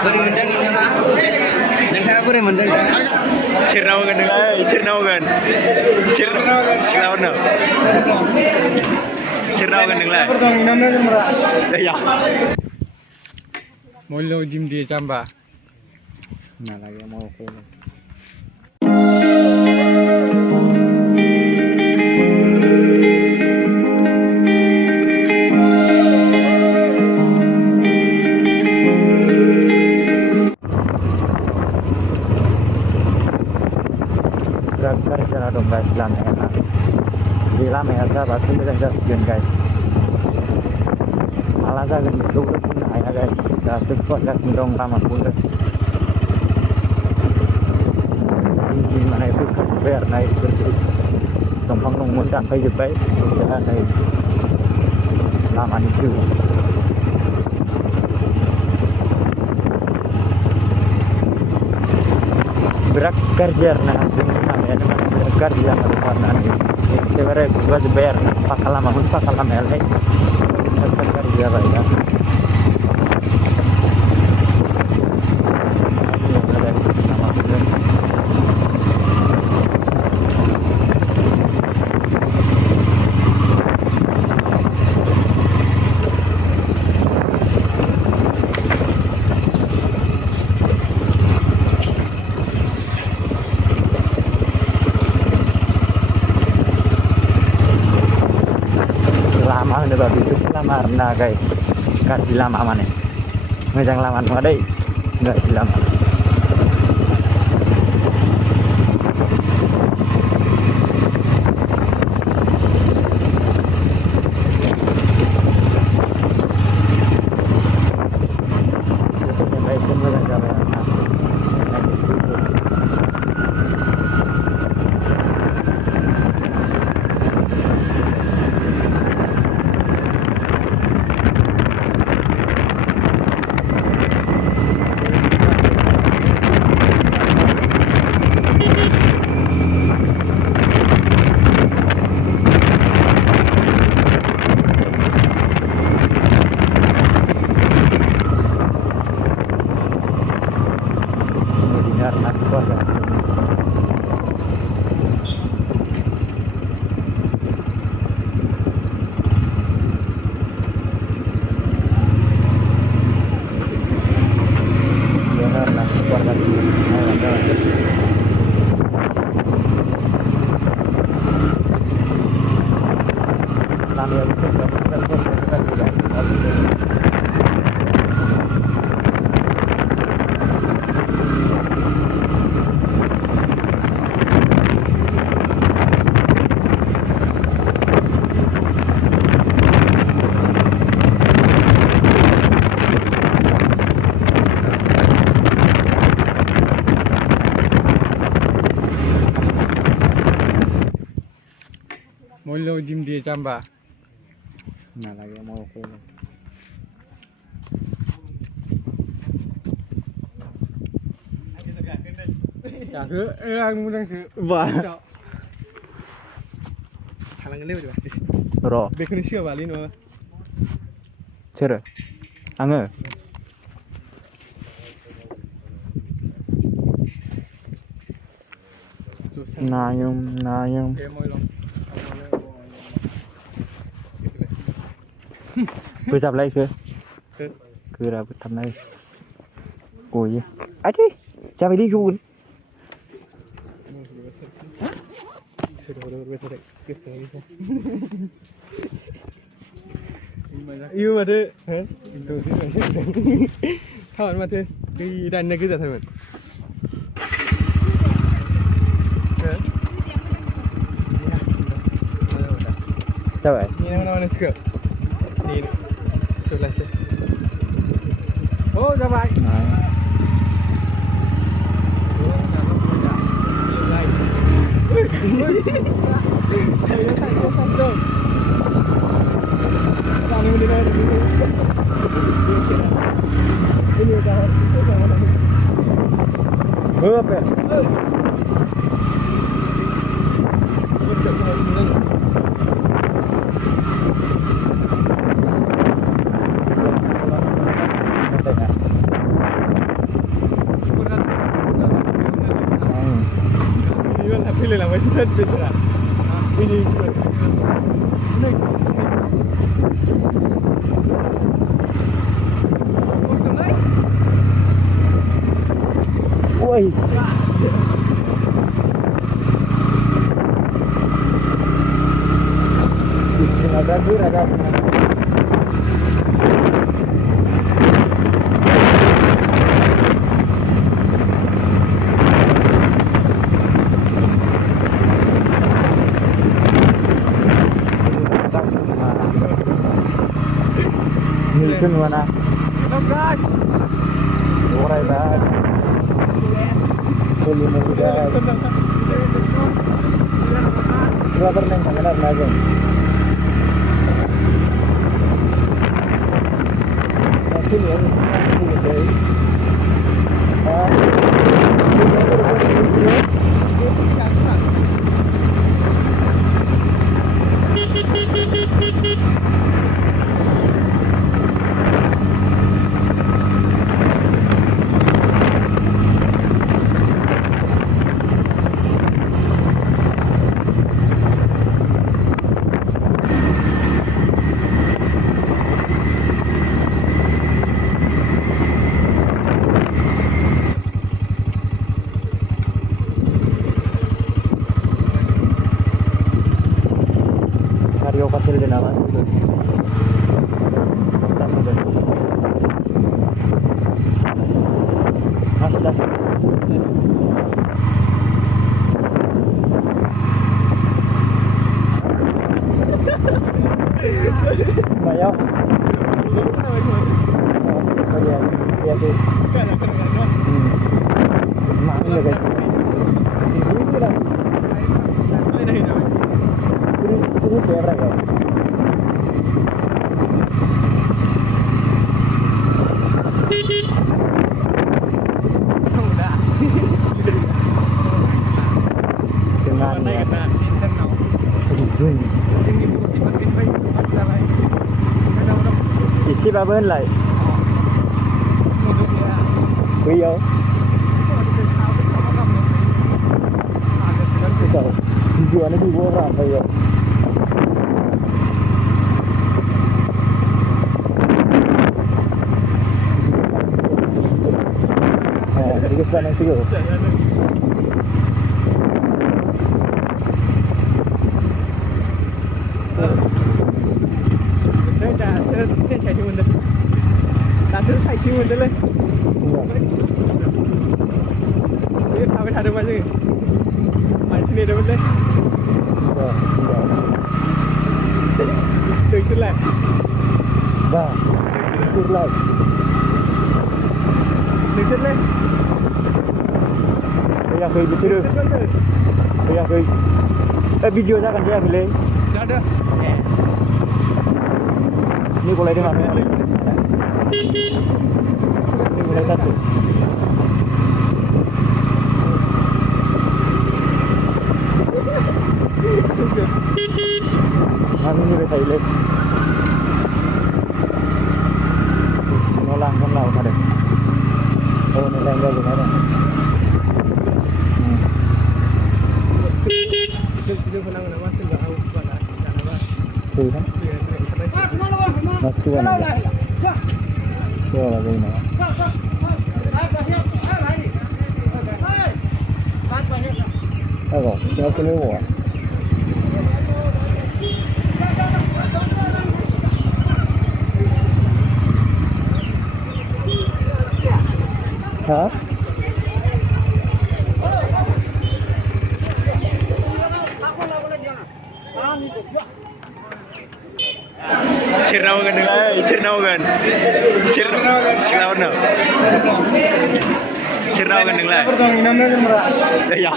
बोरै मोनदों नोंथाङा बोरै मोनदों? सोरनाव होगोन नोंलाय सोरनाव होगोन सोरनाव होगोन नोंलाय Molo dim dia jamba. Nah lagi mau ke dong guys, lamanya di lamanya sahabat sudah sekian guys malah saya gitu punya guys dah support dah dong lama pun di mana itu biar naik berdiri gampang nunggu sampai jebak sudah naik lama itu berak kerja nah kerja karena sebenarnya gua bayar pakalam LA kerja ya lama udah babi itu lama nah guys kasih lama mana ngejang lama ada nggak sih lama Molo dim dia jamba. nah lagi mau ke Ya ke yang mudang se. wah Halangan lewat juga. bro Bekuni siapa balik no? cer angge nayum cứ chập lấy chưa cứ ra thăm đây ôi ấy đi cha phải đi luôn yêu mà thế đồ gì mà chết thằng mà thế cái đàn này cứ giả thằng sao vậy ini nama suka ini sebelah sini oh coba apa ไว้เพื่อนเป็นอะไรไม่ดีเลยหนึ่ง โอ้ยada dur ada Milkun mana? Gas. Orai dah. Kuli muda. Silakan neng sangat naga. Masih ni, masih ni. Mario Patil din naman. Tama din. Mas last. Bayaw. Iya tuh. Mang lagi. Ini lah. Ini berapa ya? Dengan ya. Isi berapa lại? Quý yêu. Vừa nó đi vô làm bây giờ. Tiga sebelah yang tiga. Đây là sẽ chạy chiều mình là thứ chạy chiều mình lên. Ini apa ada mana? Mana sini ada mana? Từ lại. Dah. Từ lại. Từ lên. Saya pergi betul. Saya pergi. Video saya akan saya pilih. Ada. Ini mulai dari mana? Ini mulai satu. Kami ni saya pilih. Nolang kan lah ada. Oh ni lain lagi ada. Video menang nama sudah tahu pada apa. Tu kan? Mas tu kan? Tu lah begini. Agak, siapa ni buat? Hả? Sirnau kan? Sirnau kan? Sirnau no. Sirnau kan dengar? Ya.